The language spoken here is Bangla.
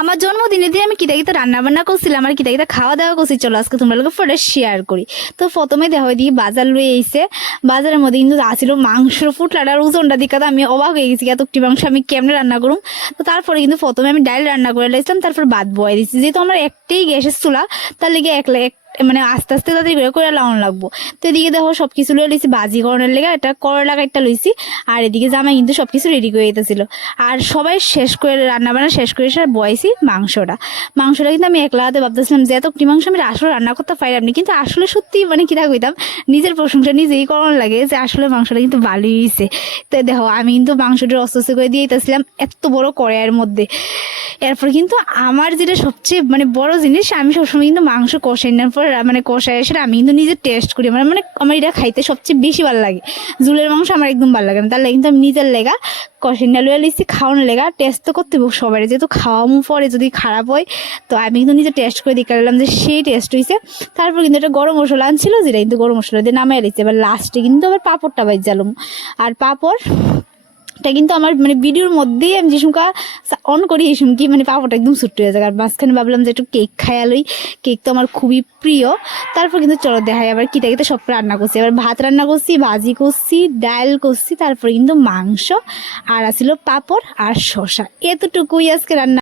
আমার জন্মদিনের দিন আমি কিতা রান্না বান্না করছিলাম আর কিতা খাওয়া দাওয়া করছি, চলো আজকে তোমরা লোক ফটো শেয়ার করি। তো প্রথমে দেখা দিয়ে বাজার লয়ে এসে বাজারের মধ্যে কিন্তু আসছিল মাংসের ফুটলাটার ওজনটা দিকে তো আমি অবাক হয়ে গেছি, এতটি মাংস আমি কেমনে রান্না করুম। তো তারপরে কিন্তু প্রথমে আমি ডাল রান্না করে লাইছিলাম, তারপর ভাত বয়ে দিচ্ছি, যেহেতু আমার একটাই গ্যাসের চুলা তার লেগে মানে আস্তে আস্তে তাড়াতাড়ি করে লাগানো লাগবো। তো এদিকে দেখো সবকিছু লয়ে লইছি ভাজি করানোর লেগে, একটা করলা একটা লইছি, আর এদিকে জামাই কিন্তু সবকিছু রেডি করে দিতেছিল। আর সবাই শেষ করে রান্না বান্না শেষ করে এসে বয়েছি মাংসটা কিন্তু আমি একলা হাতে ভাবতেছিলাম যে এতটি মাংস আমি আসলে রান্না করতে পারিলাম না, কিন্তু আসলে সত্যি মানে কিতা কইতাম, নিজের প্রশংসা নিজেই করানো লাগে যে আসলে মাংসটা কিন্তু ভালোই হয়েছে। তো দেখো আমি কিন্তু মাংসটা অস্তে করে দিয়ে দিতেছিলাম এত বড় কড়াইয়ের মধ্যে। এরপর কিন্তু আমার যেটা সবচেয়ে মানে বড় জিনিস, আমি সবসময় কিন্তু মাংস কষাই নেওয়ার পর মানে কষাই এসে আমি কিন্তু নিজে টেস্ট করি, মানে মানে আমার এটা খাইতে সবচেয়ে বেশি ভালো লাগে। ঝুলের মাংস আমার একদম ভালো লাগে না, তার লাগে কিন্তু আমি নিজের লেগা কষাই লুয়ে লিখছি খাওয়ানোর লেগা, টেস্ট তো করতে সবাই, যেহেতু খাওয়ামো পরে যদি খারাপ হয় তো আমি কিন্তু নিজে টেস্ট করে দিয়ে গেলাম যে সেই টেস্ট হয়েছে। তারপর কিন্তু একটা গরম মশলা আনছিল, যেটা কিন্তু গরম মশলা দিয়ে নামাই লিখছে। এবার লাস্টে কিন্তু আবার পাঁপড়টা বাইজালাম, আর পাঁপড়টা কিন্তু আমার মানে ভিডিওর মধ্যেই আমি যে সুমকা অন করি এই কি মানে পাঁপড়টা একদম ছুট্ট হয়ে যায়। আর মাঝখানে ভাবলাম যে একটু কেক খায়ালই, কেক তো আমার খুবই প্রিয়। তারপর কিন্তু চলো দেখাই আবার কিতা সব রান্না করছি। এবার ভাত রান্না করছি, ভাজি করছি, ডাল করছি, তারপর কিন্তু মাংস আর আছিল পাঁপড় আর শসা, এতটুকুই আজকে রান্না।